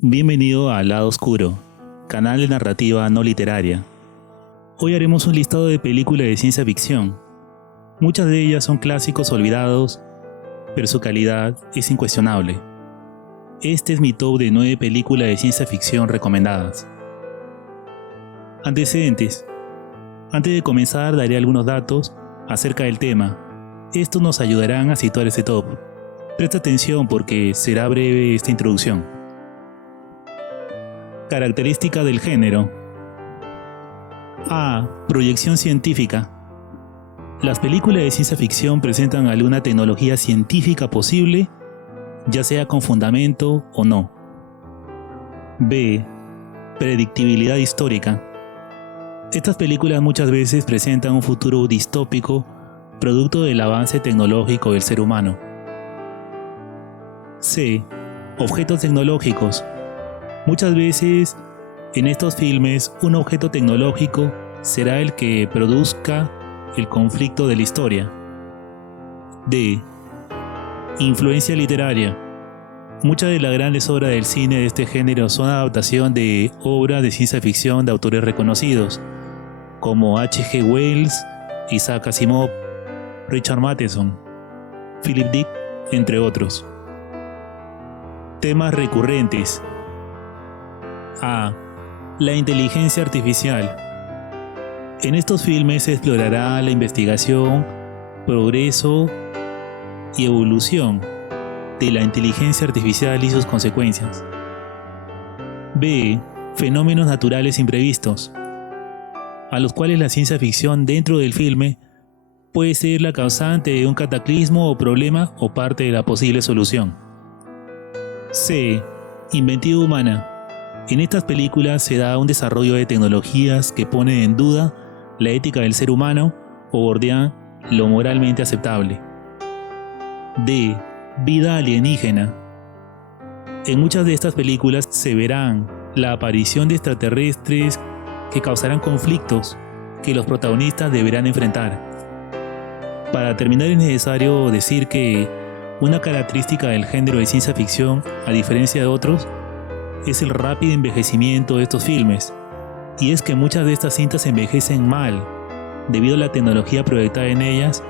Bienvenido a Lado Oscuro, canal de narrativa no literaria. Hoy haremos un listado de películas de ciencia ficción. Muchas de ellas son clásicos olvidados, pero su calidad es incuestionable. Este es mi top de 9 películas de ciencia ficción recomendadas. Antecedentes. Antes de comenzar daré algunos datos acerca del tema. Estos nos ayudarán a situar este top. Presta atención porque será breve esta introducción. Características del género. A. Proyección científica. Las películas de ciencia ficción presentan alguna tecnología científica posible, ya sea con fundamento o no. B. Predictibilidad histórica. Estas películas muchas veces presentan un futuro distópico producto del avance tecnológico del ser humano. C. Objetos tecnológicos. Muchas veces en estos filmes un objeto tecnológico será el que produzca el conflicto de la historia. D. Influencia literaria. Muchas de las grandes obras del cine de este género son adaptación de obras de ciencia ficción de autores reconocidos, como H. G. Wells, Isaac Asimov, Richard Matheson, Philip Dick, entre otros. Temas recurrentes. A. La inteligencia artificial. En estos filmes se explorará la investigación, progreso y evolución de la inteligencia artificial y sus consecuencias. B. Fenómenos naturales imprevistos, a los cuales la ciencia ficción dentro del filme puede ser la causante de un cataclismo o problema o parte de la posible solución. C. Inventiva humana. En estas películas se da un desarrollo de tecnologías que ponen en duda la ética del ser humano o bordean lo moralmente aceptable. D. Vida alienígena. En muchas de estas películas se verán la aparición de extraterrestres que causarán conflictos que los protagonistas deberán enfrentar. Para terminar, es necesario decir que una característica del género de ciencia ficción, a diferencia de otros, es el rápido envejecimiento de estos filmes, y es que muchas de estas cintas envejecen mal debido a la tecnología proyectada en ellas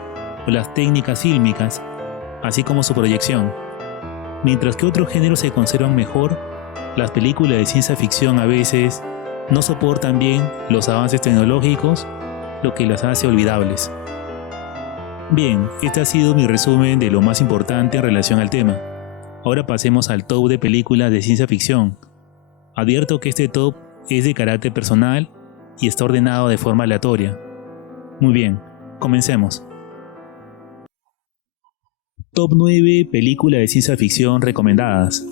o las técnicas fílmicas, así como su proyección. Mientras que otros géneros se conservan mejor, las películas de ciencia ficción a veces no soportan bien los avances tecnológicos, lo que las hace olvidables. Bien, este ha sido mi resumen de lo más importante en relación al tema. Ahora pasemos al top de películas de ciencia ficción. Advierto que este top es de carácter personal y está ordenado de forma aleatoria. Muy bien, comencemos. Top 9 películas de ciencia ficción recomendadas.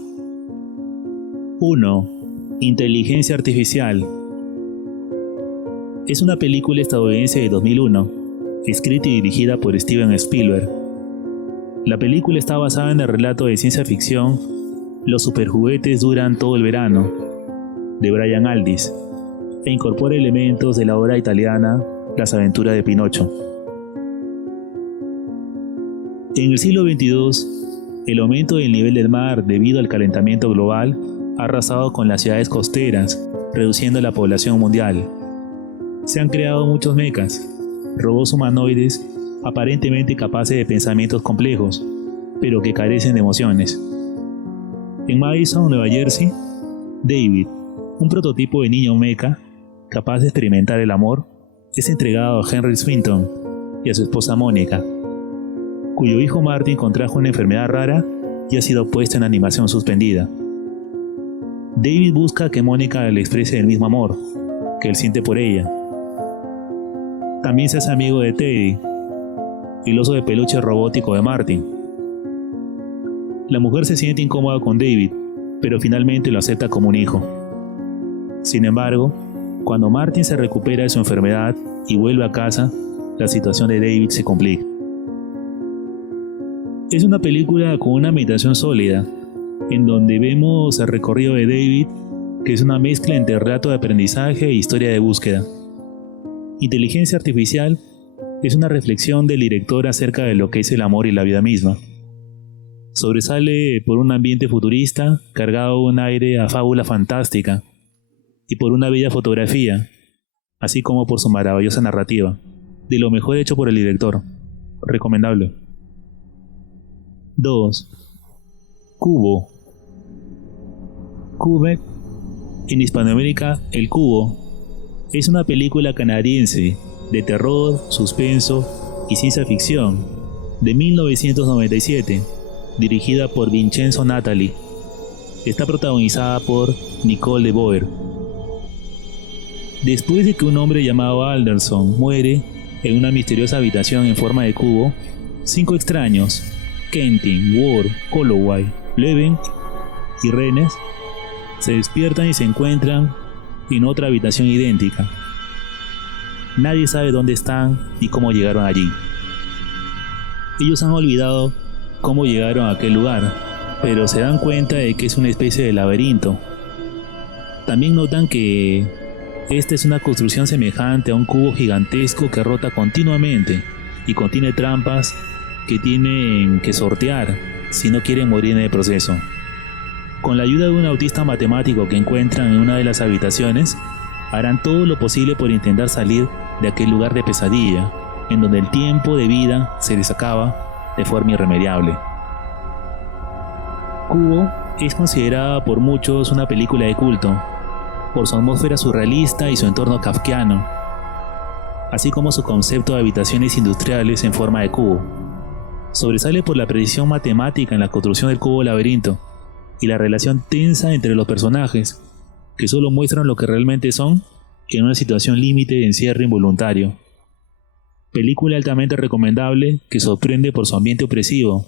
1. Inteligencia artificial. Es una película estadounidense de 2001, escrita y dirigida por Steven Spielberg. La película está basada en el relato de ciencia ficción Los superjuguetes duran todo el verano, de Brian Aldiss, e incorpora elementos de la obra italiana Las aventuras de Pinocho. En el siglo XXII, el aumento del nivel del mar debido al calentamiento global ha arrasado con las ciudades costeras, reduciendo la población mundial. Se han creado muchos mechas, robots humanoides aparentemente capaces de pensamientos complejos, pero que carecen de emociones. En Madison, Nueva Jersey, David, un prototipo de niño mecha capaz de experimentar el amor, es entregado a Henry Swinton y a su esposa Mónica, cuyo hijo Martin contrajo una enfermedad rara y ha sido puesto en animación suspendida. David busca que Mónica le exprese el mismo amor que él siente por ella. También se hace amigo de Teddy, el oso de peluche robótico de Martin. La mujer se siente incómoda con David, pero finalmente lo acepta como un hijo. Sin embargo, cuando Martin se recupera de su enfermedad y vuelve a casa, la situación de David se complica. Es una película con una ambientación sólida, en donde vemos el recorrido de David, que es una mezcla entre relato de aprendizaje e historia de búsqueda. Inteligencia artificial es una reflexión del director acerca de lo que es el amor y la vida misma. Sobresale por un ambiente futurista cargado de un aire a fábula fantástica y por una bella fotografía, así como por su maravillosa narrativa. De lo mejor hecho por el director. Recomendable. 2. Cubo. Cube, en Hispanoamérica El Cubo, es una película canadiense de terror, suspenso y ciencia ficción de 1997, dirigida por Vincenzo Natali. Está protagonizada por Nicole de Boer. Después de que un hombre llamado Alderson muere en una misteriosa habitación en forma de cubo, 5 extraños, Kentin, Ward, Holloway, Leven y Rennes, se despiertan y se encuentran en otra habitación idéntica. Nadie sabe dónde están ni cómo llegaron allí. Ellos han olvidado cómo llegaron a aquel lugar, pero se dan cuenta de que es una especie de laberinto. También notan que esta es una construcción semejante a un cubo gigantesco que rota continuamente y contiene trampas que tienen que sortear si no quieren morir en el proceso. Con la ayuda de un autista matemático que encuentran en una de las habitaciones, harán todo lo posible por intentar salir de aquel lugar de pesadilla, en donde el tiempo de vida se les acaba de forma irremediable. Cubo es considerada por muchos una película de culto, por su atmósfera surrealista y su entorno kafkiano, así como su concepto de habitaciones industriales en forma de cubo. Sobresale por la precisión matemática en la construcción del cubo laberinto y la relación tensa entre los personajes, que solo muestran lo que realmente son en una situación límite de encierro involuntario. Película altamente recomendable que sorprende por su ambiente opresivo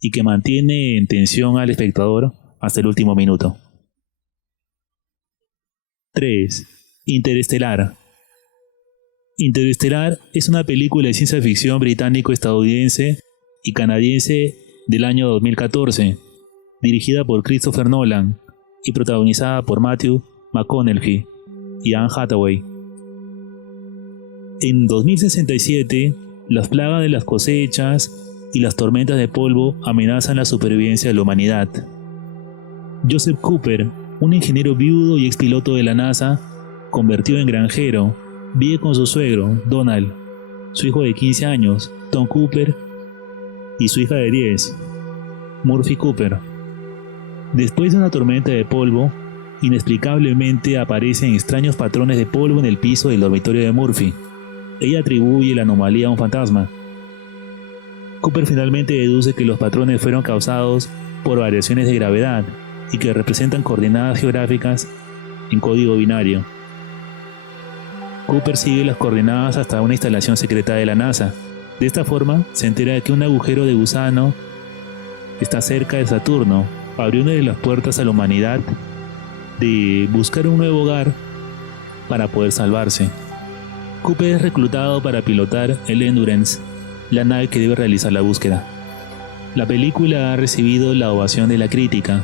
y que mantiene en tensión al espectador hasta el último minuto. 3. Interestelar. Interestelar es una película de ciencia ficción británico-estadounidense y canadiense del año 2014, dirigida por Christopher Nolan y protagonizada por Matthew McConaughey y Anne Hathaway. En 2067, las plagas de las cosechas y las tormentas de polvo amenazan la supervivencia de la humanidad. Joseph Cooper, un ingeniero viudo y expiloto de la NASA, convertido en granjero, vive con su suegro, Donald, su hijo de 15 años, Tom Cooper, y su hija de 10, Murphy Cooper. Después de una tormenta de polvo, inexplicablemente aparecen extraños patrones de polvo en el piso del dormitorio de Murphy. Ella atribuye la anomalía a un fantasma. Cooper finalmente deduce que los patrones fueron causados por variaciones de gravedad y que representan coordenadas geográficas en código binario. Cooper sigue las coordenadas hasta una instalación secreta de la NASA. De esta forma, se entera de que un agujero de gusano está cerca de Saturno, abriéndole las puertas a la humanidad de buscar un nuevo hogar para poder salvarse. Cooper es reclutado para pilotar el Endurance, la nave que debe realizar la búsqueda. La película ha recibido la ovación de la crítica,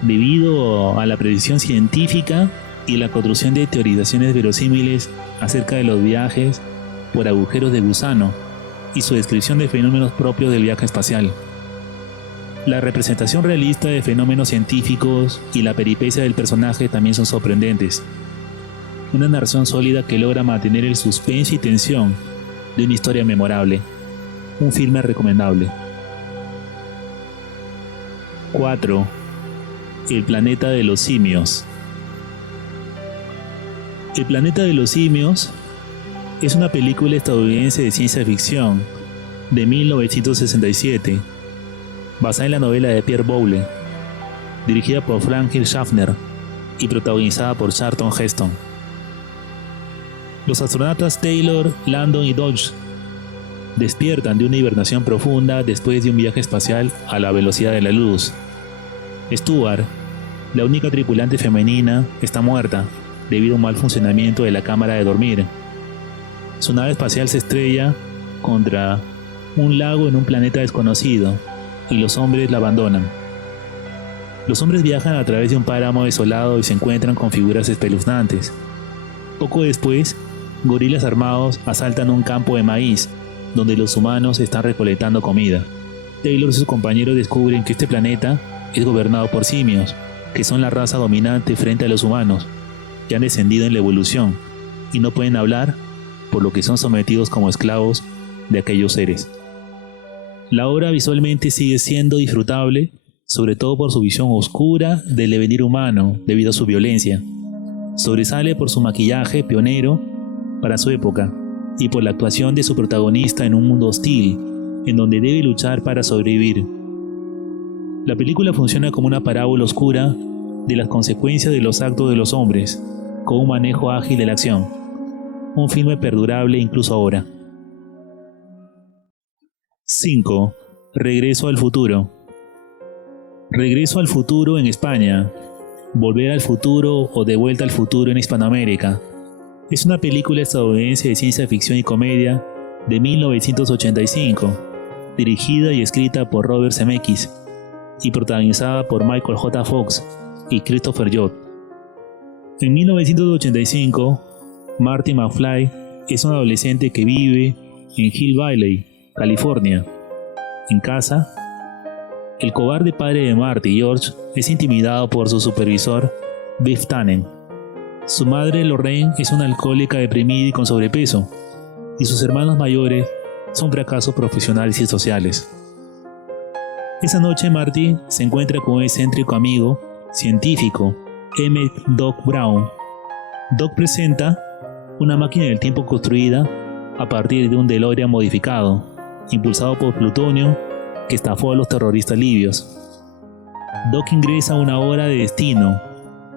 debido a la precisión científica y la construcción de teorizaciones verosímiles acerca de los viajes por agujeros de gusano y su descripción de fenómenos propios del viaje espacial. La representación realista de fenómenos científicos y la peripecia del personaje también son sorprendentes. Una narración sólida que logra mantener el suspense y tensión de una historia memorable. Un filme recomendable. 4. El planeta de los simios. El planeta de los simios es una película estadounidense de ciencia ficción de 1967, basada en la novela de Pierre Boulle, dirigida por Frank Hill Schaffner y protagonizada por Charlton Heston. Los astronautas Taylor, Landon y Dodge despiertan de una hibernación profunda después de un viaje espacial a la velocidad de la luz. Stuart, la única tripulante femenina, está muerta debido a un mal funcionamiento de la cámara de dormir. Su nave espacial se estrella contra un lago en un planeta desconocido y los hombres la abandonan. Los hombres viajan a través de un páramo desolado y se encuentran con figuras espeluznantes. Poco después, gorilas armados asaltan un campo de maíz donde los humanos están recolectando comida. Taylor y sus compañeros descubren que este planeta es gobernado por simios, que son la raza dominante frente a los humanos, que han descendido en la evolución y no pueden hablar, por lo que son sometidos como esclavos de aquellos seres. La obra visualmente sigue siendo disfrutable, sobre todo por su visión oscura del devenir humano debido a su violencia. Sobresale por su maquillaje pionero para su época y por la actuación de su protagonista en un mundo hostil, en donde debe luchar para sobrevivir. La película funciona como una parábola oscura de las consecuencias de los actos de los hombres, con un manejo ágil de la acción. Un filme perdurable incluso ahora. 5. Regreso al futuro. Regreso al futuro en España. Volver al futuro o De vuelta al futuro en Hispanoamérica. Es una película estadounidense de ciencia ficción y comedia de 1985, dirigida y escrita por Robert Zemeckis y protagonizada por Michael J. Fox y Christopher Lloyd. En 1985, Marty McFly es un adolescente que vive en Hill Valley, California. En casa, el cobarde padre de Marty, George, es intimidado por su supervisor, Biff Tannen. Su madre, Lorraine, es una alcohólica deprimida y con sobrepeso, y sus hermanos mayores son fracasos profesionales y sociales. Esa noche Marty se encuentra con un excéntrico amigo científico, Emmett Doc Brown. Doc presenta una máquina del tiempo construida a partir de un DeLorean modificado, impulsado por plutonio, que estafó a los terroristas libios. Doc ingresa a una hora de destino,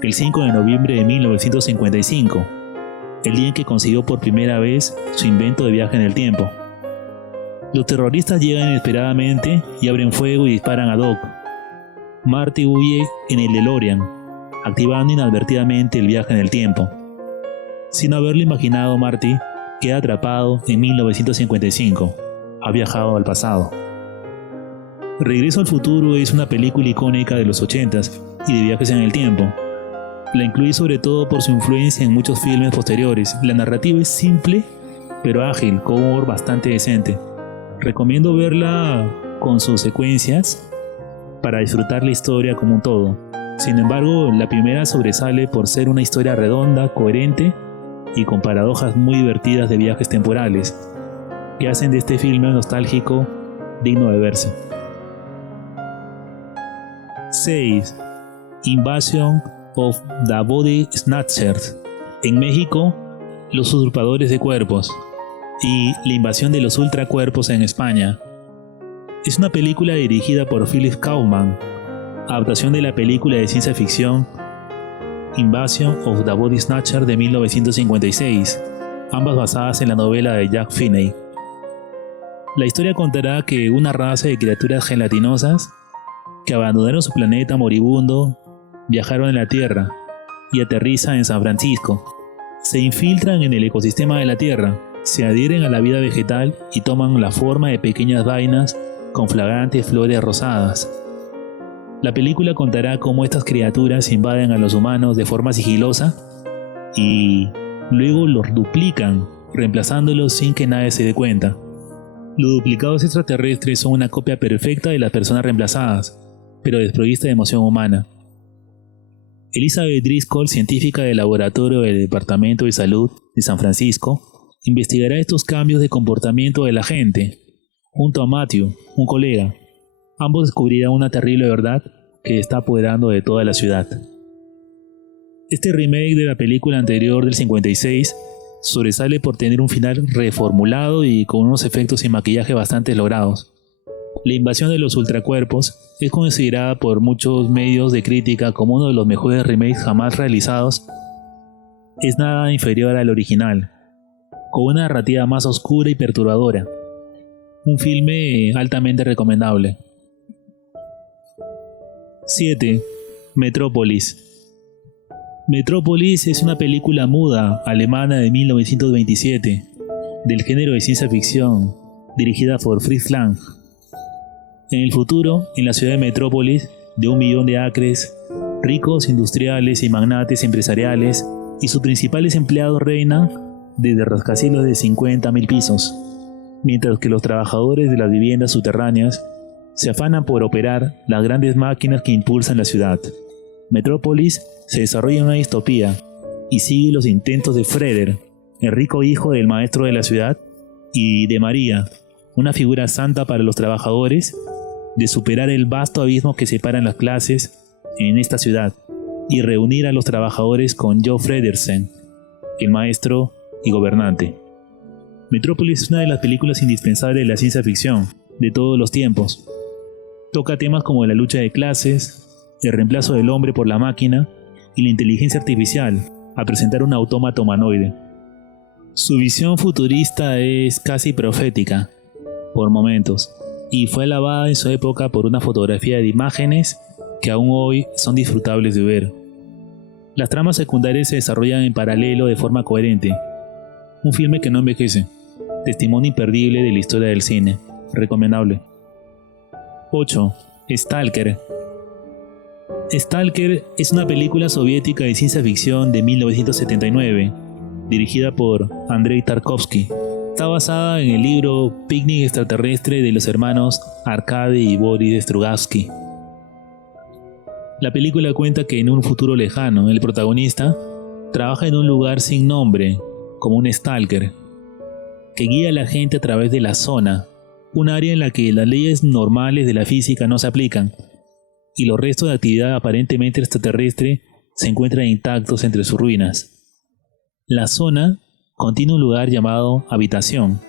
el 5 de noviembre de 1955, el día en que consiguió por primera vez su invento de viaje en el tiempo. Los terroristas llegan inesperadamente y abren fuego y disparan a Doc. Marty huye en el DeLorean, activando inadvertidamente el viaje en el tiempo. Sin haberlo imaginado, Marty queda atrapado en 1955. Ha viajado al pasado. Regreso al futuro es una película icónica de los 80s y de viajes en el tiempo. La incluí sobre todo por su influencia en muchos filmes posteriores. La narrativa es simple, pero ágil, con un humor bastante decente. Recomiendo verla con sus secuencias para disfrutar la historia como un todo. Sin embargo, la primera sobresale por ser una historia redonda, coherente y con paradojas muy divertidas de viajes temporales, que hacen de este filme nostálgico digno de verse. 6. Invasion of the Body Snatchers. En México, Los usurpadores de cuerpos, y La invasión de los ultracuerpos en España. Es una película dirigida por Philip Kaufman, adaptación de la película de ciencia ficción Invasion of the Body Snatchers de 1956, ambas basadas en la novela de Jack Finney. La historia contará que una raza de criaturas gelatinosas que abandonaron su planeta moribundo viajaron en la Tierra y aterrizan en San Francisco. Se infiltran en el ecosistema de la Tierra, se adhieren a la vida vegetal y toman la forma de pequeñas vainas con flagrantes flores rosadas. La película contará cómo estas criaturas invaden a los humanos de forma sigilosa y luego los duplican, reemplazándolos sin que nadie se dé cuenta. Los duplicados extraterrestres son una copia perfecta de las personas reemplazadas, pero desprovista de emoción humana. Elizabeth Driscoll, científica del laboratorio del Departamento de Salud de San Francisco, investigará estos cambios de comportamiento de la gente, junto a Matthew, un colega. Ambos descubrirán una terrible verdad que está apoderando de toda la ciudad. Este remake de la película anterior del 56 sobresale por tener un final reformulado y con unos efectos y maquillaje bastante logrados. La invasión de los ultracuerpos es considerada por muchos medios de crítica como uno de los mejores remakes jamás realizados. Es nada inferior al original, con una narrativa más oscura y perturbadora. Un filme altamente recomendable. 7. Metrópolis. Metrópolis es una película muda alemana de 1927, del género de ciencia ficción, dirigida por Fritz Lang. En el futuro, en la ciudad de Metrópolis, de 1 millón de acres, ricos industriales y magnates empresariales y sus principales empleados reinan desde rascacielos de 50.000 pisos, mientras que los trabajadores de las viviendas subterráneas se afanan por operar las grandes máquinas que impulsan la ciudad. Metrópolis se desarrolla en una distopía y sigue los intentos de Freder, el rico hijo del maestro de la ciudad, y de María, una figura santa para los trabajadores, de superar el vasto abismo que separa las clases en esta ciudad y reunir a los trabajadores con Joe Fredersen, el maestro y gobernante. Metrópolis es una de las películas indispensables de la ciencia ficción de todos los tiempos. Toca temas como la lucha de clases, el reemplazo del hombre por la máquina y la inteligencia artificial al presentar un autómata humanoide. Su visión futurista es casi profética, por momentos, y fue alabada en su época por una fotografía de imágenes que aún hoy son disfrutables de ver. Las tramas secundarias se desarrollan en paralelo de forma coherente. Un filme que no envejece. Testimonio imperdible de la historia del cine. Recomendable. 8. Stalker. Stalker es una película soviética de ciencia ficción de 1979, dirigida por Andrei Tarkovsky. Está basada en el libro Picnic extraterrestre de los hermanos Arkady y Boris Strugatsky. La película cuenta que en un futuro lejano, el protagonista trabaja en un lugar sin nombre, como un stalker, que guía a la gente a través de la zona, un área en la que las leyes normales de la física no se aplican, y los restos de actividad aparentemente extraterrestre se encuentran intactos entre sus ruinas. La zona contiene un lugar llamado habitación,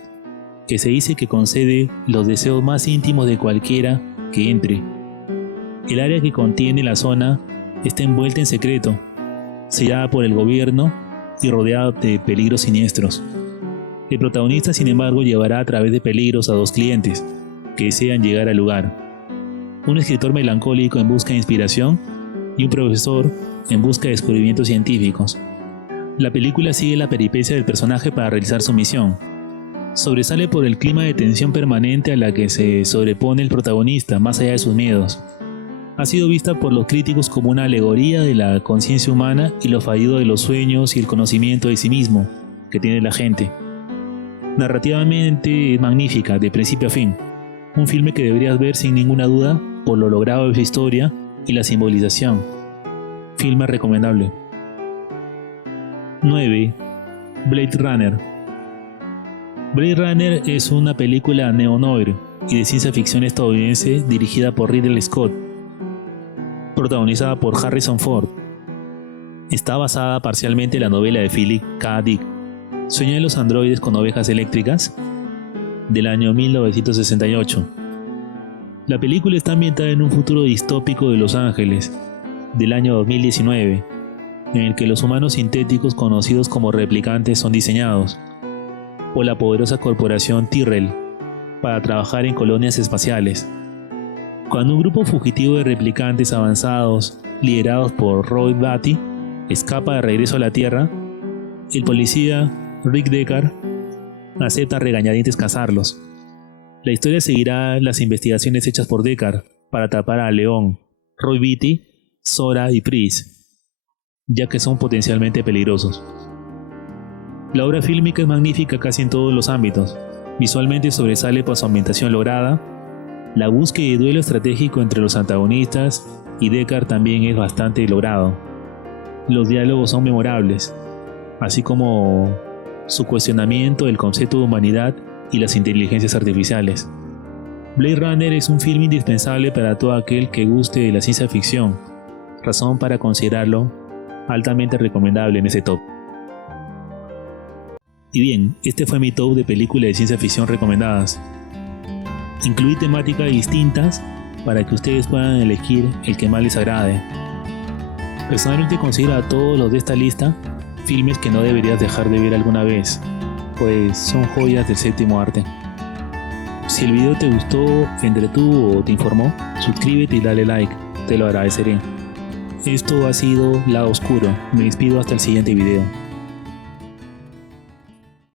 que se dice que concede los deseos más íntimos de cualquiera que entre. El área que contiene la zona está envuelta en secreto, sellada por el gobierno y rodeada de peligros siniestros. El protagonista, sin embargo, llevará a través de peligros a dos clientes que desean llegar al lugar. Un escritor melancólico en busca de inspiración y un profesor en busca de descubrimientos científicos. La película sigue la peripecia del personaje para realizar su misión. Sobresale por el clima de tensión permanente a la que se sobrepone el protagonista más allá de sus miedos. Ha sido vista por los críticos como una alegoría de la conciencia humana y lo fallido de los sueños y el conocimiento de sí mismo que tiene la gente. Narrativamente es magnífica, de principio a fin. Un filme que deberías ver sin ninguna duda por lo logrado de su historia y la simbolización. Filme recomendable. 9. Blade Runner. Blade Runner es una película neo-noir y de ciencia ficción estadounidense dirigida por Ridley Scott, protagonizada por Harrison Ford. Está basada parcialmente en la novela de Philip K. Dick, ¿Sueñan los androides con ovejas eléctricas?, del año 1968. La película está ambientada en un futuro distópico de Los Ángeles, del año 2019, en el que los humanos sintéticos conocidos como replicantes son diseñados por la poderosa corporación Tyrell para trabajar en colonias espaciales. Cuando un grupo fugitivo de replicantes avanzados, liderados por Roy Batty, escapa de regreso a la Tierra, el policía Rick Deckard acepta a regañadientes cazarlos. La historia seguirá las investigaciones hechas por Deckard para atrapar a León, Roy Batty, Zora y Pris, ya que son potencialmente peligrosos. La obra fílmica es magnífica casi en todos los ámbitos. Visualmente sobresale por su ambientación lograda, la búsqueda y duelo estratégico entre los antagonistas, y Deckard también es bastante logrado. Los diálogos son memorables, así como su cuestionamiento del concepto de humanidad y las inteligencias artificiales. Blade Runner es un film indispensable para todo aquel que guste de la ciencia ficción, razón para considerarlo altamente recomendable en ese top. Y bien, este fue mi top de películas de ciencia ficción recomendadas. Incluí temáticas distintas para que ustedes puedan elegir el que más les agrade. Personalmente considero a todos los de esta lista filmes que no deberías dejar de ver alguna vez, pues son joyas del séptimo arte. Si el video te gustó, entretuvo o te informó, suscríbete y dale like, te lo agradeceré. Esto ha sido Lado Oscuro, me despido hasta el siguiente video.